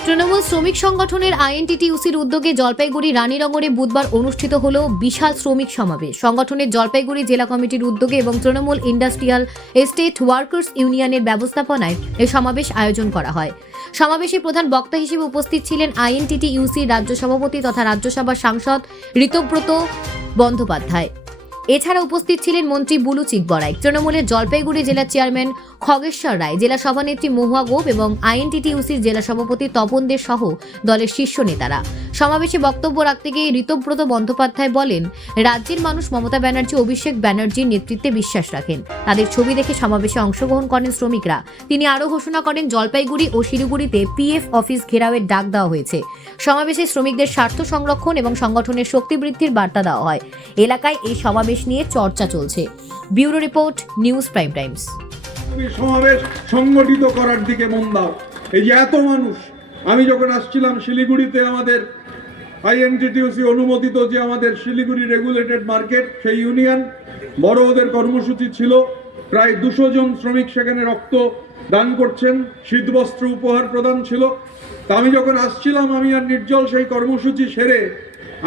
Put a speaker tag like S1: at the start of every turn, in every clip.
S1: তৃণমূল শ্রমিক সংগঠনের আইএনটিটিউসির উদ্যোগে জলপাইগুড়ি রানীনগরে বুধবার অনুষ্ঠিত হল বিশাল শ্রমিক সমাবেশ। সংগঠনের জলপাইগুড়ি জেলা কমিটির উদ্যোগে এবং তৃণমূল ইন্ডাস্ট্রিয়াল এস্টেট ওয়ার্কার্স ইউনিয়নের ব্যবস্থাপনায় এ সমাবেশ আয়োজন করা হয়। সমাবেশে প্রধান বক্তা হিসেবে উপস্থিত ছিলেন আইএনটিটিইউসির রাজ্য সভাপতি তথা রাজ্যসভার সাংসদ ঋতব্রত বন্দ্যোপাধ্যায়। এছাড়া উপস্থিত ছিলেন মন্ত্রী বুলু চিকবরাই তৃণমূলের জলপাইগুড়ি জেলা চেয়ারম্যান খগেশ্বর রায়, জেলা সভানেত্রী মহুয়া গোপ এবং আইএনটিটিউসির জেলা সভাপতি তপন দে সহ দলের শীর্ষ নেতারা। সমাবেশে বক্তব্য রাখতে গিয়ে ঋতব্রত বন্দ্যোপাধ্যায় বলেন, রাজ্যের মানুষ মমতা ব্যানার্জি, অভিষেক ব্যানার্জির নেতৃত্বে বিশ্বাস রাখেন। তাদের ছবি দেখে সমাবেশে অংশগ্রহণ করেন শ্রমিকরা। তিনি আরও ঘোষণা করেন, জলপাইগুড়ি ও শিলিগুড়িতে পিএফ অফিস ঘেরাওয়ের ডাক দেওয়া হয়েছে। সমাবেশে শ্রমিকদের স্বার্থ সংরক্ষণ এবং সংগঠনের শক্তি বৃদ্ধির বার্তা দেওয়া হয়। এলাকায় এই সমাবেশ নিয়ে চর্চা চলছে। Bureau report, news prime times.
S2: সমাবেশ সংগঠিত করার দিকে মন দাও। এই যে এত মানুষ আমি যখন আসছিলাম শিলিগুড়িতে আমাদের আইএনটিটিউসি অনুমোদিত যে আমাদের শিলিগুড়ি রেগুলেটেড মার্কেট সেই ইউনিয়ন বড় ওদের কর্মসূচি ছিল। প্রায় দুশো জন শ্রমিক সেখানে রক্ত দান করছেন, শীতবস্ত্র উপহার প্রদান ছিল। তা আমি যখন আসছিলাম, আমি আর নির্জল সেই কর্মসূচি সেরে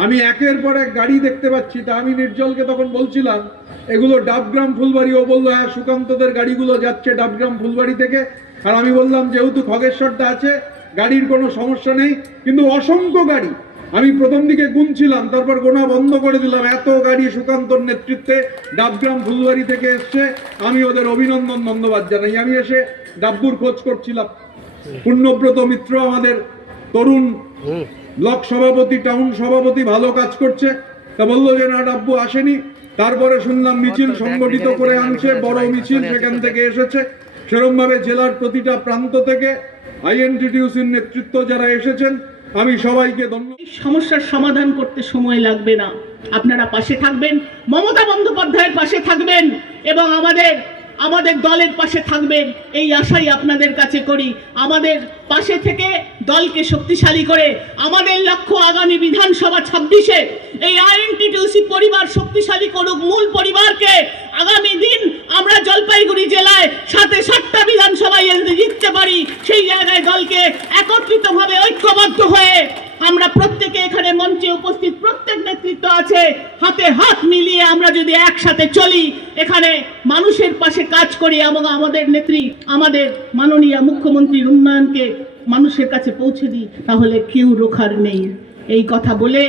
S2: আমি একের পর এক গাড়ি দেখতে পাচ্ছি। তা আমি নির্জলকে তখন বলছিলাম, এগুলো ডাবগ্রাম ফুলবাড়ি। ও বলল হ্যাঁ সুকান্তদের গাড়িগুলো যাচ্ছে ডাবগ্রাম ফুলবাড়ি থেকে। আর আমি বললাম, যেহেতু খগেশ্বরটা আছে গাড়ির কোনো সমস্যা নেই কিন্তু অসংখ্য গাড়ি। আমি প্রথম দিকে গুনছিলাম তারপর গোনা বন্ধ করে দিলাম। এত গাড়ি সুকান্তর নেতৃত্বে ডাবগ্রাম ফুলবাড়ি থেকে এসছে। আমি ওদের অভিনন্দন ধন্যবাদ জানাই। আমি এসে ডাব্বুর খোঁজ করছিলাম। পুণ্যব্রত মিত্র আমাদের তরুণ ব্লক সভাপতি টাউন সভাপতি ভালো কাজ করছে। তা বলল যে না ডাব্বু আসেনি। তারপরে শুনলাম মিছিল সংগঠিত করে আনছে বড় মিছিল সেখান থেকে এসেছে। সেরকম ভাবে জেলার প্রতিটা প্রান্ত থেকে আইএনটিটিউসির নেতৃত্ব যারা এসেছেন, আমি সবাইকে ধন্যবাদ
S3: সমস্যার সমাধান করতে সময় লাগবে না। আপনারা পাশে থাকবেন, মমতা বন্দ্যোপাধ্যায়ের পাশে থাকবেন এবং আমাদের আমাদের দলের পাশে থাকবেন। এই আশাই আপনাদের কাছে করি। আমাদের পাশে থেকে দলকে শক্তিশালী করে আমাদের লক্ষ্য আগামী বিধানসভা ছাব্বিশে এই আইএনটিটিউসি পরিবার শক্তিশালী করুক, মূল পরিবারকে আগামী দিন আমরা জলপাইগুড়ি জেলায় সাথে সাতটা বিধানসভায় যদি জিততে পারি সেই দলকে দলকে একত্রিতভাবে ঐক্যবদ্ধ হয়ে আমরা প্রত্যেকে এখানে মঞ্চে উপস্থিত প্রত্যেক নেতৃত্ব আছে। হাতে হাত মিলিয়ে আমরা যদি একসাথে চলি, এখানে মানুষের পাশে কাজ করি এবং আমাদের নেত্রী, আমাদের মাননীয় মুখ্যমন্ত্রীর উন্নয়নকে মানুষের কাছে পৌঁছে দিই, তাহলে কেউ রোখার নেই। এই কথা বলে